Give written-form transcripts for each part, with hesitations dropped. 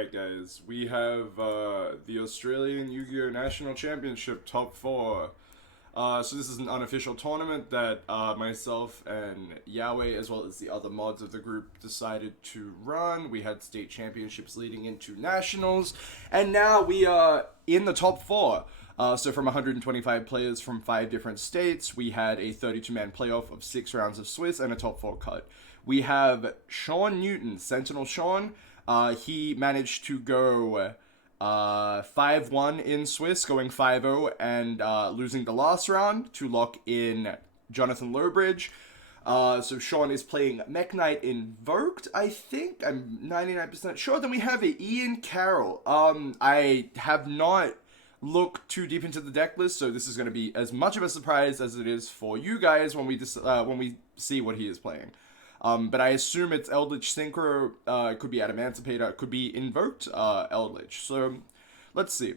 Alright guys, we have the Australian Yu-Gi-Oh! National Championship Top 4. So this is an unofficial tournament that myself and Yahweh, as well as the other mods of the group, decided to run. We had state championships leading into nationals, and now we are in the top 4. So from 125 players from 5 different states, we had a 32-man playoff of 6 rounds of Swiss and a top 4 cut. We have Sean Newton, Sentinel Sean. He managed to go 5-1 in Swiss, going 5-0 and losing the last round to lock in Jonathan Lowbridge. So Sean is playing Mekk Knight Invoked, I think. I'm 99% sure. Then we have Ian Carroll. I have not looked too deep into the deck list, so this is going to be as much of a surprise as it is for you guys when we see what he is playing. But I assume it's Eldritch Synchro, it could be Adamancipator, it could be Invoked Eldritch. So, let's see.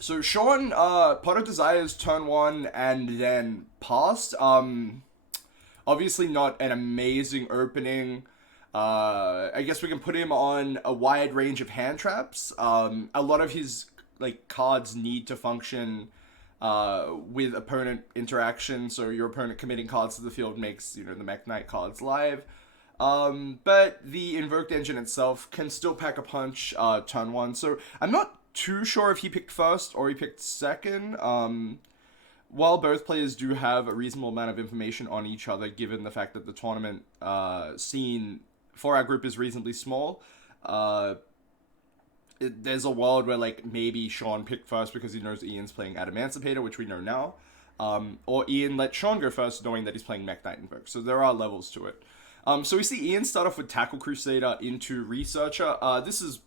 So, Sean, Pot of Desires turn 1 and then passed. Obviously not an amazing opening. I guess we can put him on a wide range of hand traps. A lot of his cards need to function with opponent interaction, so your opponent committing cards to the field makes, the Mekk Knight cards live. But the Invoked engine itself can still pack a punch turn 1, so I'm not too sure if he picked first or he picked second. While both players do have a reasonable amount of information on each other, given the fact that the tournament scene for our group is reasonably small, there's a world where maybe Sean picked first because he knows Ian's playing Adamancipator, which we know now, or Ian let Sean go first knowing that he's playing Mekk Knight Invoked. So there are levels to it. So we see Ian start off with Tackle Crusader into Researcher. This is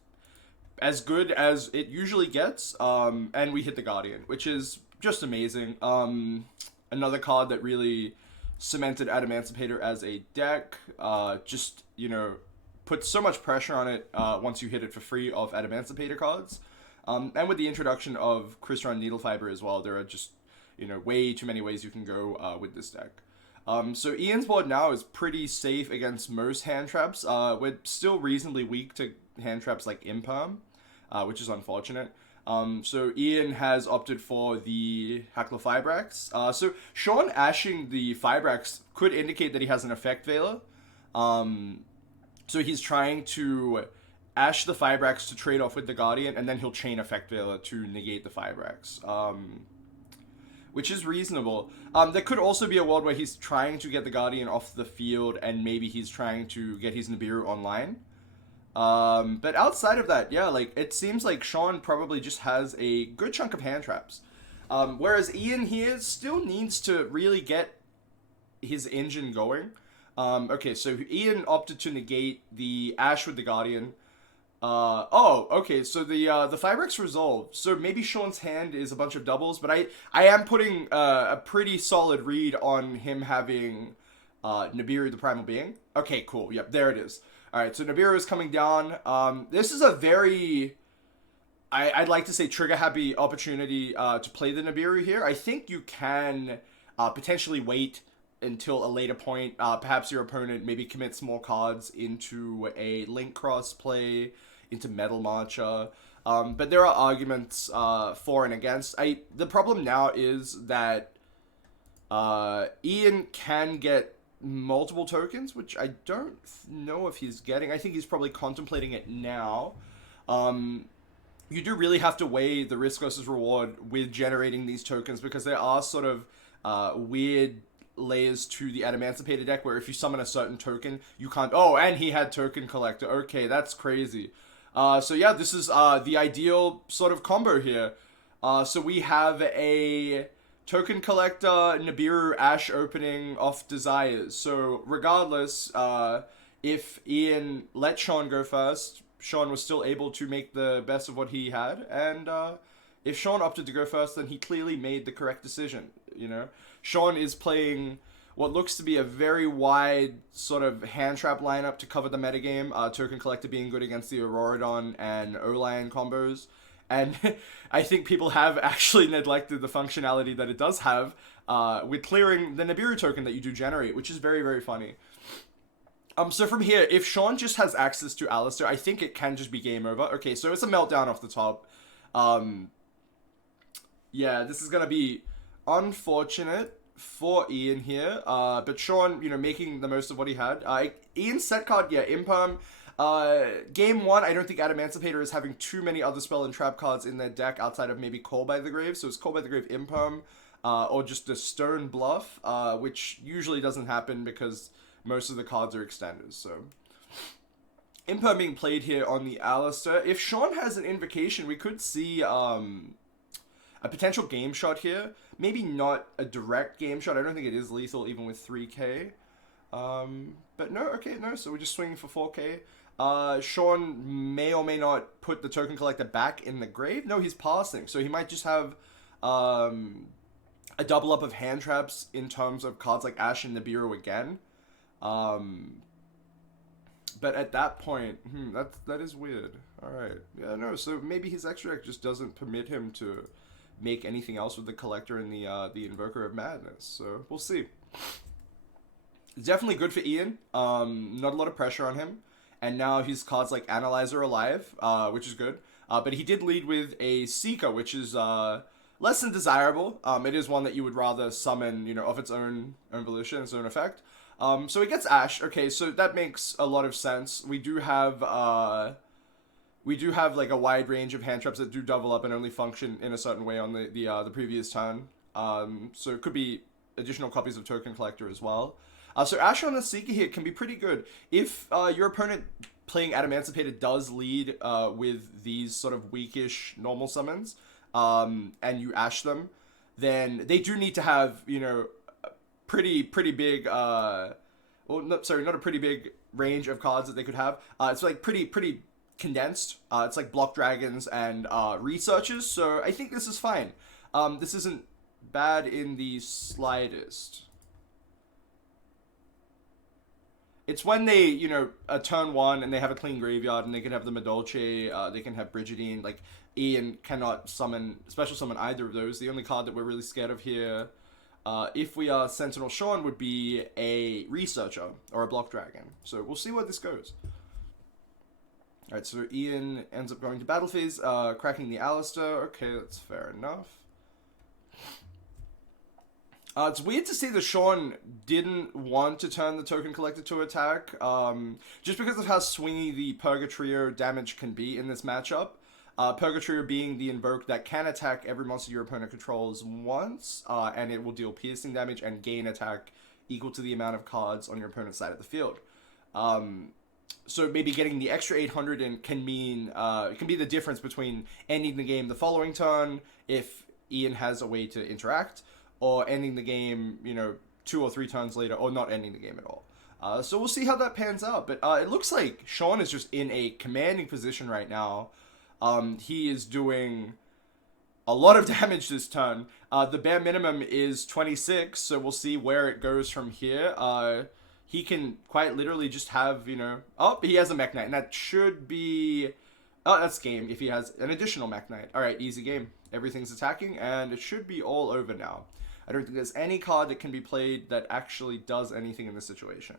as good as it usually gets, and we hit the Guardian, which is just amazing. Another card that really cemented Adamancipator as a deck. Put so much pressure on it once you hit it for free of Adamancipator cards. And with the introduction of Crystal Needlefiber as well, there are just, way too many ways you can go with this deck. So Ian's board now is pretty safe against most hand traps. We're still reasonably weak to hand traps like Imperm, which is unfortunate. So Ian has opted for the Hackler Fibrax. So Sean ashing the Fibrax could indicate that he has an Effect Veiler. So he's trying to ash the Fibrax to trade off with the Guardian, and then he'll chain Effect Veiler to negate the Fibrax, which is reasonable. There could also be a world where he's trying to get the Guardian off the field, and maybe he's trying to get his Nibiru online. But outside of that, yeah, it seems like Sean probably just has a good chunk of hand traps. Whereas Ian here still needs to really get his engine going. Okay, so Ian opted to negate the Ash with the Guardian. Okay, so the Fibrax resolved. So maybe Sean's hand is a bunch of doubles, but I am putting a pretty solid read on him having Nibiru the Primal Being. Okay, cool. Yep, there it is. Alright, so Nibiru is coming down. This is a very, I'd like to say, trigger-happy opportunity to play the Nibiru here. I think you can potentially wait until a later point. Perhaps your opponent maybe commits more cards into a Link Cross play, into Metal Marcher. But there are arguments for and against. The problem now is that Ian can get multiple tokens, which I don't know if he's getting. I think he's probably contemplating it now. You do really have to weigh the risk versus reward with generating these tokens, because there are sort of weird layers to the Adamancipator deck where if you summon a certain token, you can't... Oh, and he had Token Collector. Okay, that's crazy. So yeah, this is the ideal sort of combo here. So we have a Token Collector, Nibiru, Ash opening off Desires. So regardless, if Ian let Sean go first, Sean was still able to make the best of what he had. And if Sean opted to go first, then he clearly made the correct decision, Sean is playing what looks to be a very wide sort of hand trap lineup to cover the metagame. Token Collector being good against the Auroradon and O-Lion combos. And I think people have actually neglected the functionality that it does have with clearing the Nibiru token that you do generate, which is very, very funny. So from here, if Sean just has access to Alistair, I think it can just be game over. Okay, so it's a meltdown off the top. Um, yeah, this is gonna be unfortunate for Ian here. But Sean, making the most of what he had. Ian's set card, yeah, Imperm. Game 1, I don't think Adamancipator is having too many other spell and trap cards in their deck outside of maybe Call by the Grave. So it's Call by the Grave Imperm, or just a Stern Bluff, which usually doesn't happen because most of the cards are extenders. So Imperm being played here on the Alistair. If Sean has an Invocation, we could see a potential game shot here. Maybe not a direct game shot. I don't think it is lethal even with 3k. But no, okay, no. So we're just swinging for 4k. Sean may or may not put the token collector back in the grave. No, he's passing. So he might just have a double up of hand traps in terms of cards like Ash and Nibiru again. But at that point, that is weird. Alright. Yeah, no, so maybe his extra deck just doesn't permit him to make anything else with the collector and the Invoker of Madness. So we'll see. Definitely good for Ian. Not a lot of pressure on him. And now his cards like Analyzer alive, which is good. But he did lead with a Seeker, which is less than desirable. It is one that you would rather summon, of its own volition, its own effect. So he gets Ash. Okay, so that makes a lot of sense. We do have like a wide range of hand traps that do double up and only function in a certain way on the previous turn. So it could be additional copies of Token Collector as well. So Ash on the Seeker here can be pretty good. If your opponent playing Adamancipator does lead with these sort of weakish normal summons, and you Ash them, then they do need to have, pretty big, well, no, sorry, not a pretty big range of cards that they could have. It's like pretty condensed. It's like Block Dragons and Researchers, so I think this is fine. This isn't bad in the slightest. It's when they, turn 1 and they have a clean graveyard and they can have the Madolche, they can have Brigidine. Like, Ian cannot special summon either of those. The only card that we're really scared of here, if we are Sentinel Sean, would be a Researcher or a Block Dragon. So we'll see where this goes. Alright, so Ian ends up going to battle phase, cracking the Alistair. Okay, that's fair enough. It's weird to see that Sean didn't want to turn the Token Collector to attack, just because of how swingy the Purgatrio damage can be in this matchup. Purgatrio being the Invoked that can attack every monster your opponent controls once, and it will deal piercing damage and gain attack equal to the amount of cards on your opponent's side of the field. So maybe getting the extra 800 in can mean, it can be the difference between ending the game the following turn, if Ian has a way to interact, or ending the game, 2 or 3 turns later, or not ending the game at all. So we'll see how that pans out. But it looks like Sean is just in a commanding position right now. He is doing a lot of damage this turn. The bare minimum is 26, so we'll see where it goes from here. He can quite literally just have, oh, he has a Mekk Knight, and that should be... Oh, that's game if he has an additional Mekk Knight. Alright, easy game. Everything's attacking, and it should be all over now. I don't think there's any card that can be played that actually does anything in this situation.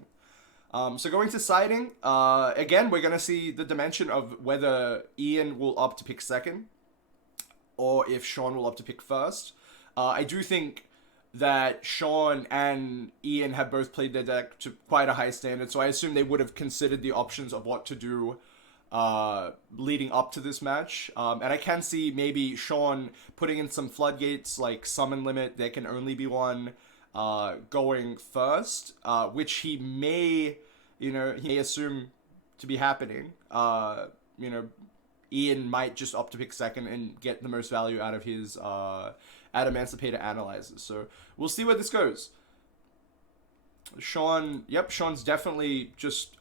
So going to siding, again, we're going to see the dimension of whether Ian will opt to pick second, or if Sean will opt to pick first. I do think that Sean and Ian have both played their deck to quite a high standard, so I assume they would have considered the options of what to do leading up to this match. And I can see maybe Sean putting in some floodgates like summon limit, there can only be one, going first, which he may, he may assume to be happening. Ian might just opt to pick second and get the most value out of his Adamancipator analyzers. So we'll see where this goes. Sean's definitely just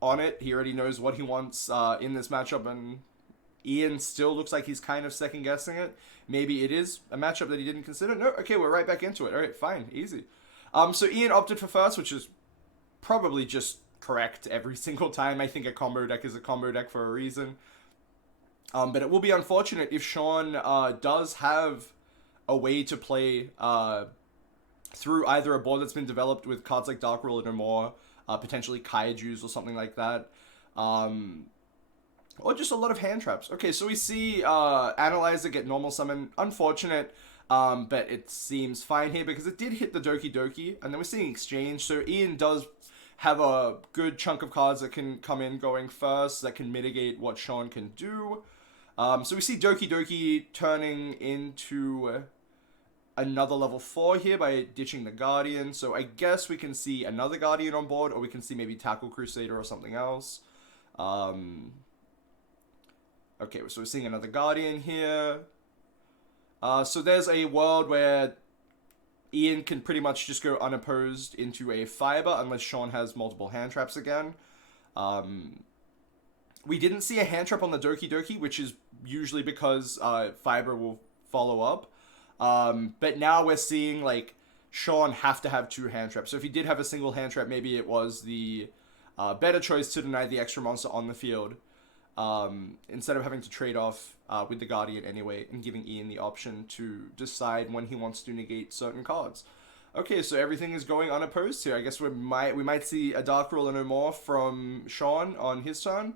on it. He already knows what he wants in this matchup, and Ian still looks like he's kind of second guessing it. Maybe it is a matchup that he didn't consider. No, okay, we're right back into it. All right, fine, easy. So Ian opted for first, which is probably just correct every single time. I think a combo deck is a combo deck for a reason. But it will be unfortunate if Sean does have a way to play through either a board that's been developed with cards like Dark Ruler or more, potentially kaijus or something like that. Or just a lot of hand traps. Okay, so we see Analyzer get normal summon. Unfortunate, but it seems fine here because it did hit the Doki Doki. And then we're seeing exchange. So Ian does have a good chunk of cards that can come in going first that can mitigate what Sean can do. So we see Doki Doki turning into another level 4 here by ditching the Guardian. So I guess we can see another Guardian on board, or we can see maybe Tackle Crusader or something else. Okay, so we're seeing another Guardian here. So there's a world where Ian can pretty much just go unopposed into a Fiber unless Sean has multiple hand traps again. We didn't see a hand trap on the Doki Doki, which is usually because Fiber will follow up. But now we're seeing like Sean have to have 2 hand traps. So if he did have a single hand trap, maybe it was the better choice to deny the extra monster on the field. Instead of having to trade off with the Guardian anyway and giving Ian the option to decide when he wants to negate certain cards. Okay, so everything is going unopposed here. I guess we might see a Dark Ruler no more from Sean on his turn.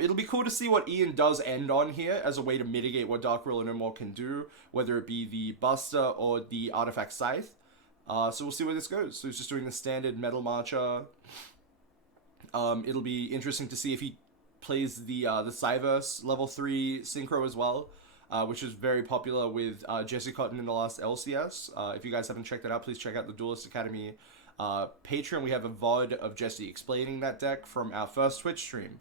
It'll be cool to see what Ian does end on here as a way to mitigate what Dark Ruler no more can do, whether it be the Buster or the Artifact Scythe. So we'll see where this goes. So he's just doing the standard Metal Marcher. It'll be interesting to see if he plays the Cyverse level 3 synchro as well, which is very popular with Jesse Cotton in the last LCS. If you guys haven't checked that out, please check out the Duelist Academy Patreon. We have a VOD of Jesse explaining that deck from our first Twitch stream.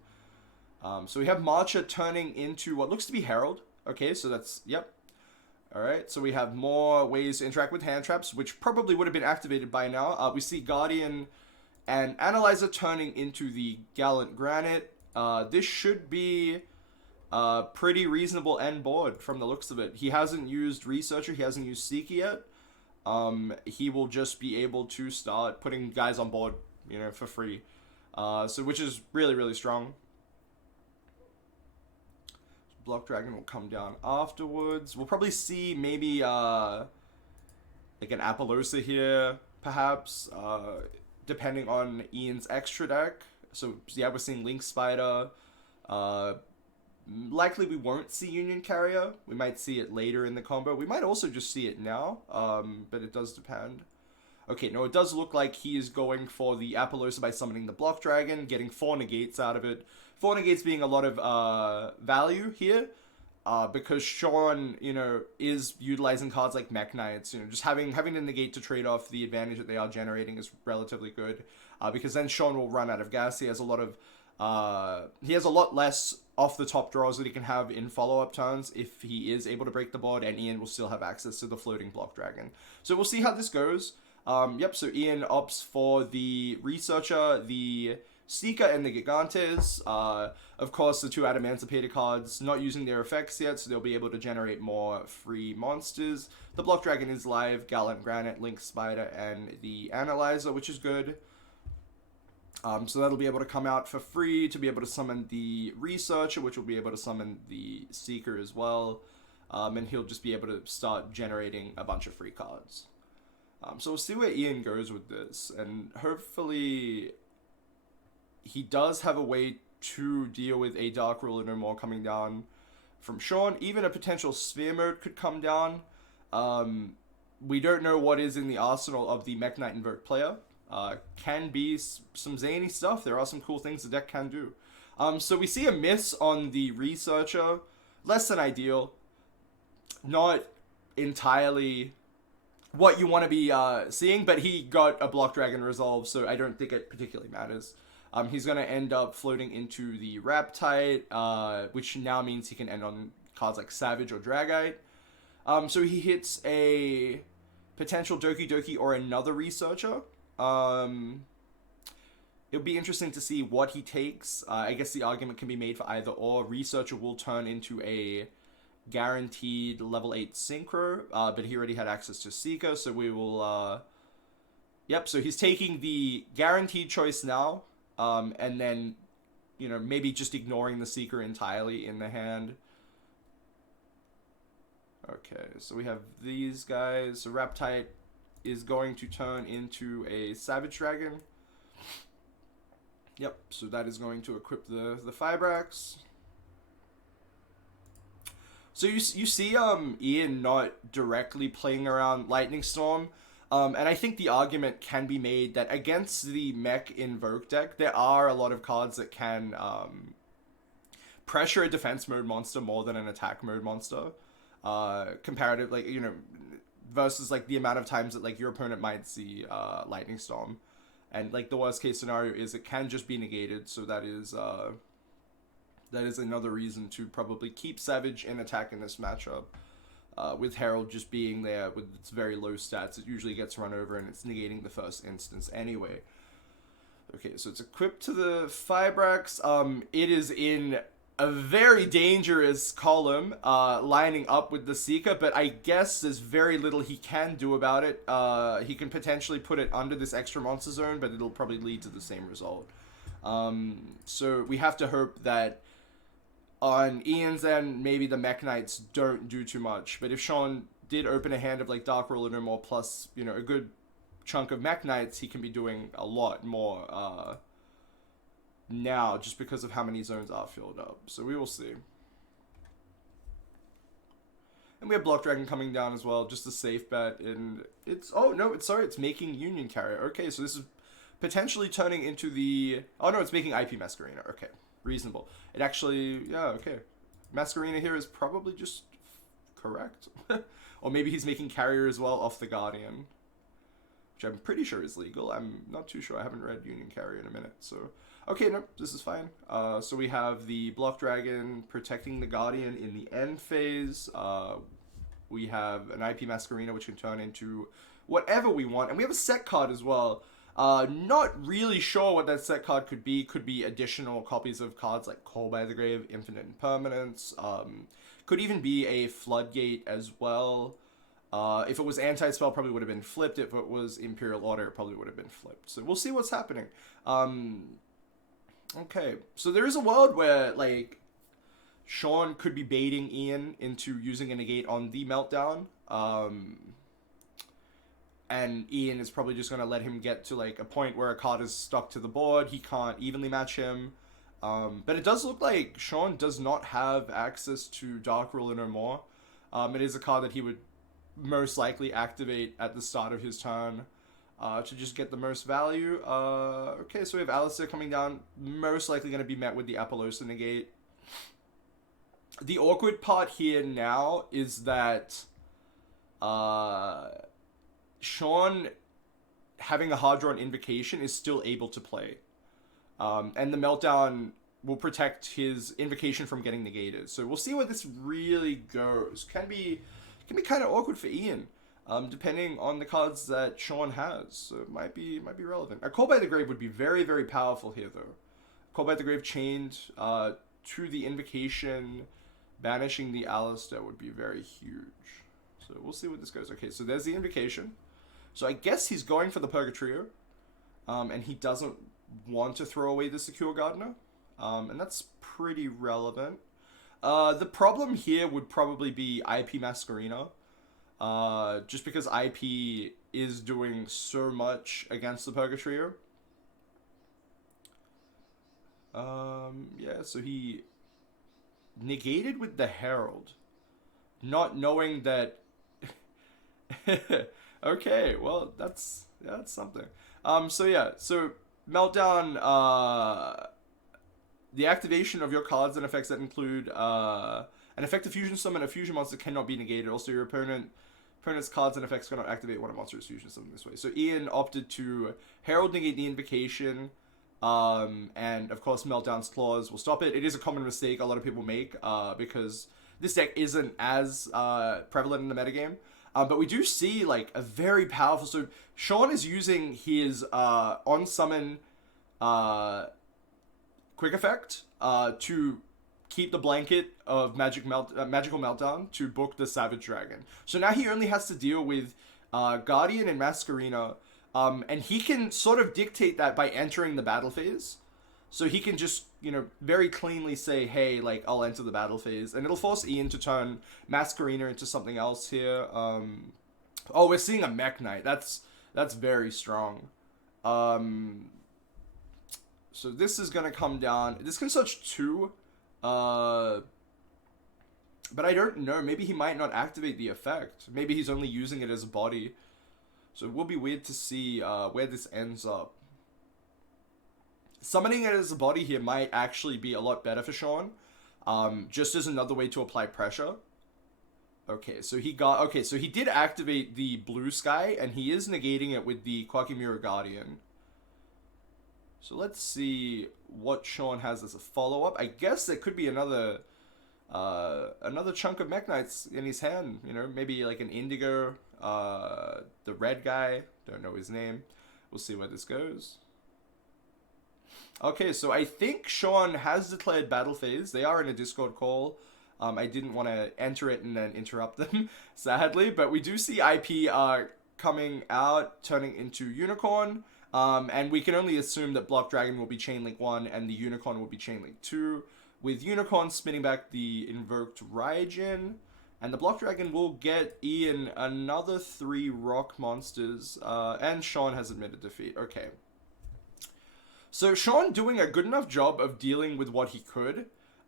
So we have Marcher turning into what looks to be Herald. Okay, so that's, yep. Alright, so we have more ways to interact with hand traps, which probably would have been activated by now. We see Guardian and Analyzer turning into the Gallant Granite. This should be a pretty reasonable end board from the looks of it. He hasn't used Researcher, he hasn't used Seeker yet. He will just be able to start putting guys on board, you know, for free. So which is really, really strong. Block Dragon will come down afterwards. We'll probably see maybe like an Apollosa here, perhaps, depending on Ian's extra deck. So yeah, we're seeing Link Spider. Likely we won't see Union Carrier. We might see it later in the combo. We might also just see it now, but it does depend. Okay, no, it does look like he is going for the Apollosa by summoning the Block Dragon, getting 4 negates out of it. 4 negates being a lot of value here, because Sean, you know, is utilizing cards like Mekk Knights. You know, just having the negate to trade off the advantage that they are generating is relatively good, because then Sean will run out of gas. He has a lot of, he has a lot less off the top draws that he can have in follow-up turns if he is able to break the board, and Ian will still have access to the floating Block Dragon. So we'll see how this goes. Yep, so Ian opts for the Researcher, the Seeker, and the Gigantes. Of course, the 2 Adamancipator cards not using their effects yet, so they'll be able to generate more free monsters. The Block Dragon is live, Gallant Granite, Link Spider, and the Analyzer, which is good. So that'll be able to come out for free to be able to summon the Researcher, which will be able to summon the Seeker as well. And he'll just be able to start generating a bunch of free cards. So we'll see where Ian goes with this, and hopefully he does have a way to deal with a Dark Ruler no more coming down from Sean. Even a potential Sphere Mode could come down. We don't know what is in the arsenal of the Mekk Knight Invoked player. Can be some zany stuff. There are some cool things the deck can do. So we see a miss on the Researcher. Less than ideal. Not entirely what you want to be seeing, but he got a Block Dragon resolve, so I don't think it particularly matters. He's going to end up floating into the Raptite, which now means he can end on cards like Savage or Dragite. So he hits a potential Doki Doki or another Researcher. It'll be interesting to see what he takes. I guess the argument can be made for either or. Researcher will turn into a guaranteed level 8 synchro, but he already had access to Seeker, so we will yep, so he's taking the guaranteed choice now, and then, you know, maybe just ignoring the Seeker entirely in the hand. Okay, so we have these guys. So Raptite is going to turn into a Savage Dragon. Yep, so that is going to equip the Fibrax. So you see Ian not directly playing around Lightning Storm. And I think the argument can be made that against the Mekk Invoked deck, there are a lot of cards that can pressure a defense mode monster more than an attack mode monster. Comparative, like, you know, versus like the amount of times that like your opponent might see Lightning Storm. And like the worst case scenario is it can just be negated, so that is another reason to probably keep Savage in attack in this matchup. With Herald just being there with its very low stats, it usually gets run over and it's negating the first instance anyway. Okay, so it's equipped to the Fibrax. It is in a very dangerous column, lining up with the Seeker, but I guess there's very little he can do about it. He can potentially put it under this extra monster zone, but it'll probably lead to the same result. So we have to hope that on Ian's end, maybe the Mekk Knights don't do too much. But if Sean did open a hand of like Dark Ruler no more plus, you know, a good chunk of Mekk Knights, he can be doing a lot more now just because of how many zones are filled up. So we will see. And we have Block Dragon coming down as well, just a safe bet. And it's, oh no, it's making Union Carrier. Okay, so this is potentially turning into the, oh no, it's making IP Masquerina. Okay. Reasonable. It actually, yeah, okay. Masquerina here is probably just correct. Or maybe he's making Carrier as well off the Guardian, which I'm pretty sure is legal. I'm not too sure. I haven't read Union Carrier in a minute. So, okay, no, this is fine. So we have the Block Dragon protecting the Guardian in the end phase. We have an IP Masquerina, which can turn into whatever we want. And we have a set card as well. Not really sure what that set card could be. Could be additional copies of cards like Call by the Grave, Infinite Impermanence. Could even be a Floodgate as well. If it was Anti-Spell, probably would have been flipped. If it was Imperial Order, it probably would have been flipped. So we'll see what's happening. Okay, so there is a world where, like, Sean could be baiting Ian into using a negate on the Meltdown. And Ian is probably just going to let him get to, like, a point where a card is stuck to the board. He can't evenly match him. But it does look like Sean does not have access to Dark Ruler no more. It is a card that he would most likely activate at the start of his turn to just get the most value. Okay, so we have Alistair coming down. Most likely going to be met with the Apollosa negate. The awkward part here now is that Sean, having a hard drawn Invocation, is still able to play. And the Meltdown will protect his Invocation from getting negated. So we'll see where this really goes. Can be kind of awkward for Ian, depending on the cards that Sean has. So it might be relevant. A Call by the Grave would be very, very powerful here, though. Call by the Grave chained to the Invocation, banishing the Alistair would be very huge. So we'll see where this goes. Okay, so there's the Invocation. So I guess he's going for the Purgatrio, and he doesn't want to throw away the Secure Gardener, and that's pretty relevant. The problem here would probably be IP Masquerina, just because IP is doing so much against the Purgatrio. Yeah, so he negated with the Herald, not knowing that... Okay, well, that's something. So Meltdown, the activation of your cards and effects that include an effective fusion summon a fusion monster cannot be negated. Also, your opponent's cards and effects cannot activate one of monster's fusion summon this way. So Ian opted to Herald negate the Invocation, and of course Meltdown's Claws will stop it. It is a common mistake a lot of people make, because this deck isn't as prevalent in the metagame. But we do see, like, a very powerful... So, Sean is using his on-summon quick effect to keep the blanket of Magical Meltdown to book the Savage Dragon. So now he only has to deal with Guardian and Masquerina, and he can sort of dictate that by entering the battle phase. So he can just, you know, very cleanly say, hey, like, I'll enter the battle phase. And it'll force Ian to turn Masquerina into something else here. Oh, we're seeing a Mekk Knight. That's very strong. So this is going to come down. This can search 2. But I don't know. Maybe he might not activate the effect. Maybe he's only using it as a body. So it will be weird to see where this ends up. Summoning it as a body here might actually be a lot better for Sean. Just as another way to apply pressure. Okay, so he did activate the blue sky, and he is negating it with the Quackimura Guardian. So let's see what Sean has as a follow-up. I guess it could be another chunk of Mekk Knights in his hand. You know, maybe like an Indigo, the red guy. Don't know his name. We'll see where this goes. Okay, so I think Sean has declared battle phase. They are in a Discord call. I didn't want to enter it and then interrupt them, sadly. But we do see IP coming out, turning into Unicorn. And we can only assume that Block Dragon will be Chainlink 1 and the Unicorn will be Chainlink 2. With Unicorn spinning back the Invoked Raijin. And the Block Dragon will get Ian another 3 rock monsters. And Sean has admitted defeat. Okay. So Sean doing a good enough job of dealing with what he could.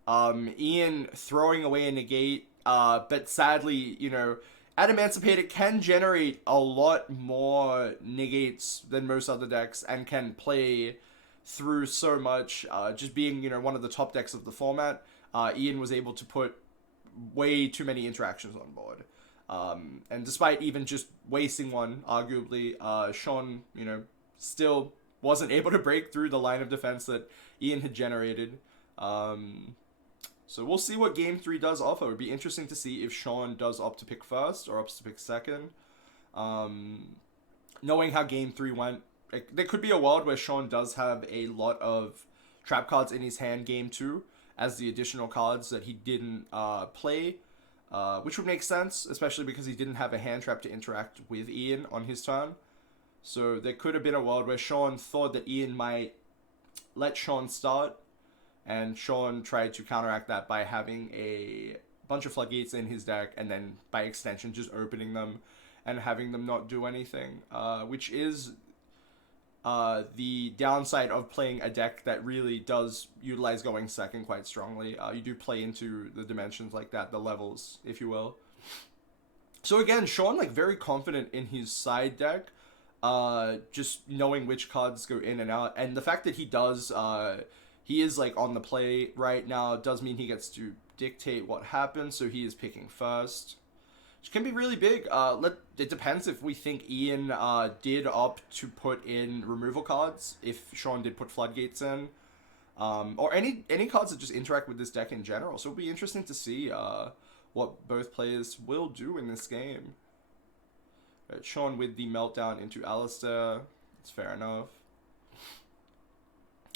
Ian throwing away a negate, but sadly, you know, Adamancipator can generate a lot more negates than most other decks and can play through so much, just being, you know, one of the top decks of the format. Ian was able to put way too many interactions on board. And despite even just wasting one, arguably, Sean, you know, still wasn't able to break through the line of defense that Ian had generated. So we'll see what Game 3 does offer. It would be interesting to see if Sean does opt to pick first or opts to pick second. Knowing how Game 3 went, there could be a world where Sean does have a lot of trap cards in his hand Game 2 as the additional cards that he didn't play, which would make sense, especially because he didn't have a hand trap to interact with Ian on his turn. So there could have been a world where Sean thought that Ian might let Sean start, and Sean tried to counteract that by having a bunch of floodgates in his deck, and then by extension just opening them and having them not do anything, which is the downside of playing a deck that really does utilize going second quite strongly. You do play into the dimensions like that, the levels, if you will. So again, Sean like very confident in his side deck, just knowing which cards go in and out, and the fact that he does he is like on the play right now does mean he gets to dictate what happens, so he is picking first, which can be really big. It depends if we think Ian did opt to put in removal cards, if Sean did put floodgates in, or any cards that just interact with this deck in general. So it'll be interesting to see what both players will do in this game. Right, Sean with the meltdown into Alistair. It's fair enough.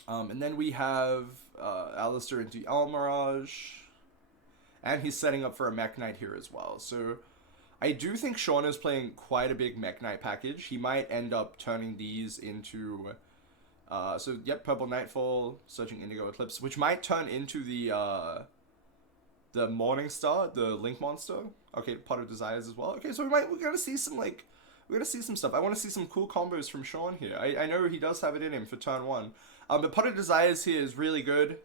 And then we have Alistair into Almirage. And he's setting up for a Mekk Knight here as well. So I do think Sean is playing quite a big Mekk Knight package. He might end up turning these into... Purple Nightfall, Searching Indigo Eclipse, which might turn into the Morningstar, the Link monster. Okay, Pot of Desires as well. Okay, so we're gonna see some stuff. I want to see some cool combos from Sean here. I know he does have it in him for turn 1. But Pot of Desires here is really good,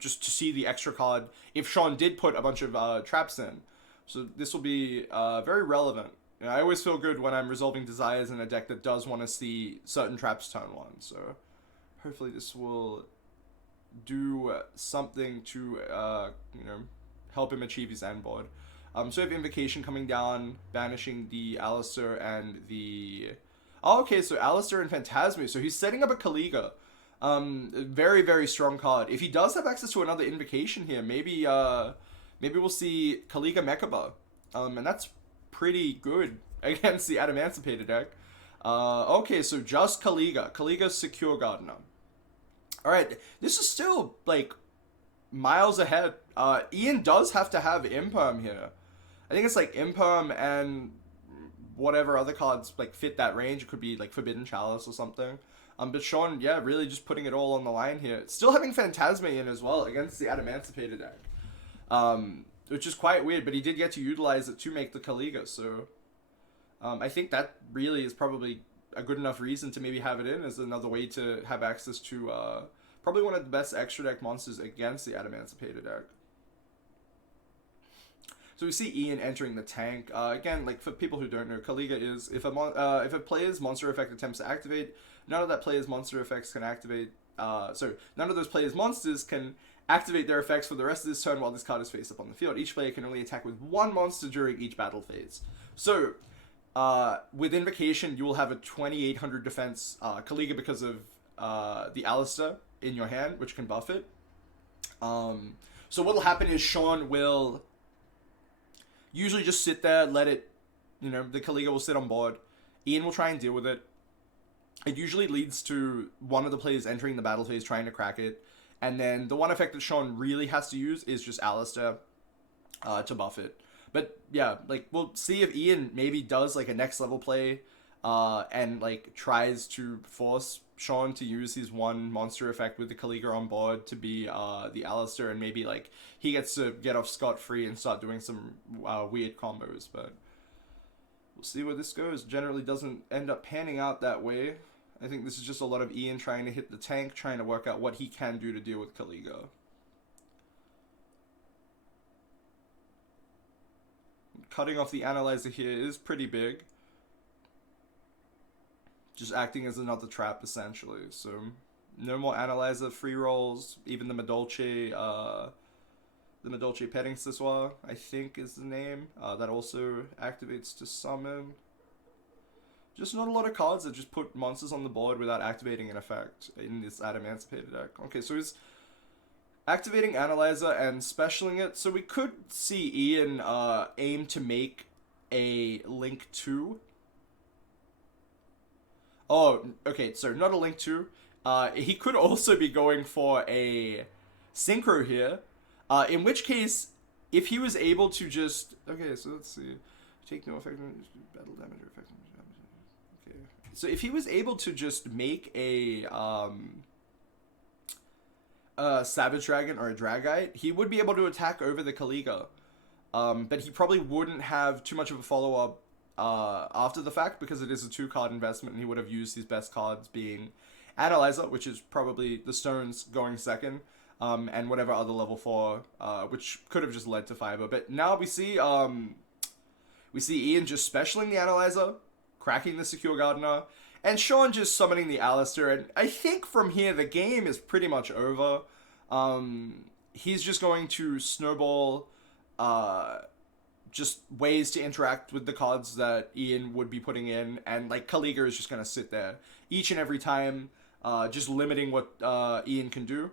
just to see the extra card if Sean did put a bunch of traps in. So this will be very relevant. You know, I always feel good when I'm resolving Desires in a deck that does want to see certain traps turn 1. So hopefully this will do something to help him achieve his end board. So we have Invocation coming down, banishing the Alistair and the... Oh, okay, so Alistair and Phantasmu. So he's setting up a Kaliga. Very, very strong card. If he does have access to another Invocation here, maybe we'll see Kaliga Mekaba. And that's pretty good against the Adamancipator deck. Okay, so just Kaliga. Kaliga's Secure Gardener. Alright, this is still, like, miles ahead. Ian does have to have Imperm here. I think it's like Imperm and whatever other cards like fit that range. It could be like Forbidden Chalice or something. But Sean, yeah, really just putting it all on the line here. Still having Phantasma in as well against the Adamancipator deck. Which is quite weird, but he did get to utilize it to make the Kaliga, so... I think that really is probably a good enough reason to maybe have it in as another way to have access to Probably one of the best extra deck monsters against the Adamancipator deck. So we see Ian entering the tank. Again, like for people who don't know, Kaliga is if a player's monster effect attempts to activate, none of that player's monster effects can activate. So none of those players' monsters can activate their effects for the rest of this turn while this card is face up on the field. Each player can only attack with one monster during each battle phase. So with Invocation, you will have a 2800 defense Kaliga because of the Alistair in your hand, which can buff it. So what will happen is Sean will usually just sit there, let it, the Kaliga will sit on board. Ian will try and deal with it. It usually leads to one of the players entering the battle phase trying to crack it. And then the one effect that Sean really has to use is just Alistair to buff it. But yeah, like we'll see if Ian maybe does like a next level play and like tries to force Sean to use his one monster effect with the Kaliga on board to be the Alistair, and maybe like he gets to get off scot-free and start doing some weird combos. But we'll see where this goes. Generally doesn't end up panning out that way. I think this is just a lot of Ian trying to hit the tank, trying to work out what he can do to deal with Kaliga. Cutting off the Analyzer here is pretty big. Just acting as another trap, essentially. So, no more Analyzer free rolls. Even the Medolce Petting Siswa, I think is the name. That also activates to summon. Just not a lot of cards that just put monsters on the board without activating an effect in this Adamancipator deck. Okay, so he's activating Analyzer and specialing it. So we could see Ian aim to make a Link 2. Oh, okay, so not a Link 2. He could also be going for a Synchro here. In which case, if he was able to just... Okay, so let's see. Take no effect on battle damage or effect. Okay. So if he was able to just make a Savage Dragon or a Dragite, he would be able to attack over the Kaliga. But he probably wouldn't have too much of a follow-up after the fact, because it is a 2-card investment, and he would have used his best cards being Analyzer, which is probably the Stones going second, and whatever other level 4, which could have just led to Fiber. But now we see Ian just specialing the Analyzer, cracking the Secure Gardener, and Sean just summoning the Alistair. And I think from here the game is pretty much over. He's just going to snowball just ways to interact with the cards that Ian would be putting in, and like Kaliga is just going to sit there each and every time, just limiting what Ian can do.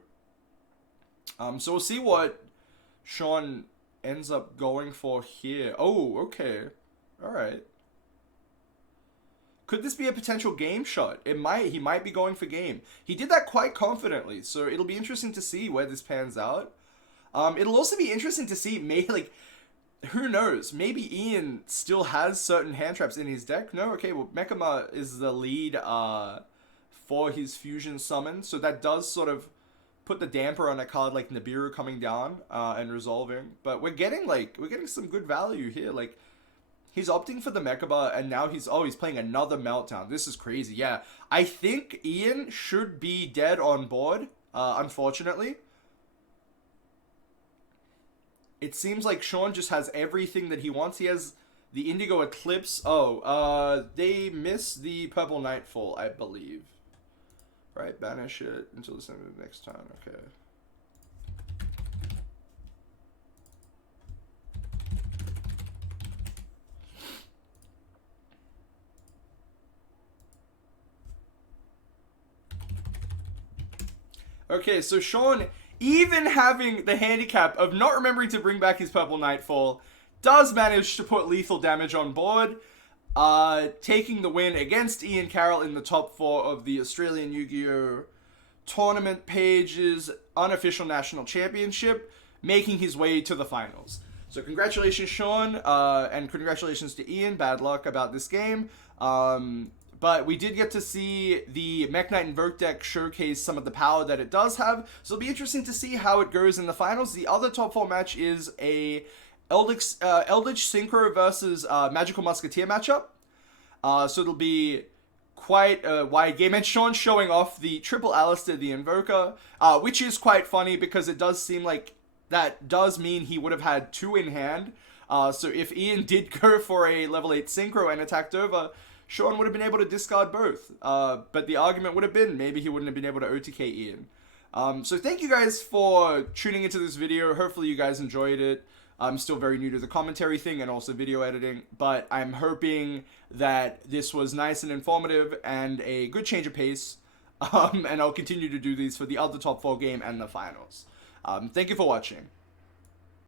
So we'll see what Sean ends up going for here. Oh, okay. Alright. Could this be a potential game shot? It might. He might be going for game. He did that quite confidently, so it'll be interesting to see where this pans out. It'll also be interesting to see, who knows? Maybe Ian still has certain hand traps in his deck. No? Okay, well, Mekk is the lead for his fusion summon, so that does sort of put the damper on a card like Nibiru coming down and resolving. But we're getting some good value here. Like, he's opting for the Mekk, and now he's playing another Meltdown. This is crazy. Yeah, I think Ian should be dead on board, unfortunately. It seems like Sean just has everything that he wants. He has the Indigo Eclipse. Oh, they miss the Purple Nightfall, I believe. Right, banish it until the end of the next turn. Okay. Okay, so Sean, even having the handicap of not remembering to bring back his Purple Nightfall, does manage to put lethal damage on board, taking the win against Ian Carroll in the top 4 of the Australian Yu-Gi-Oh! Tournament page's Unofficial National Championship, making his way to the finals. So congratulations, Sean, and congratulations to Ian. Bad luck about this game. But we did get to see the Mekk Knight Invoked deck showcase some of the power that it does have. So it'll be interesting to see how it goes in the finals. The other top 4 match is a Eldritch Synchro versus Magical Musketeer matchup. So it'll be quite a wide game, and Sean showing off the triple Alistair, the Invoker, which is quite funny because it does seem like that does mean he would have had 2 in hand. So if Ian did go for a level 8 Synchro and attacked over, Sean would have been able to discard both. But the argument would have been maybe he wouldn't have been able to OTK Ian. So thank you guys for tuning into this video. Hopefully you guys enjoyed it. I'm still very new to the commentary thing and also video editing, but I'm hoping that this was nice and informative and a good change of pace. And I'll continue to do these for the other top 4 game and the finals. Thank you for watching.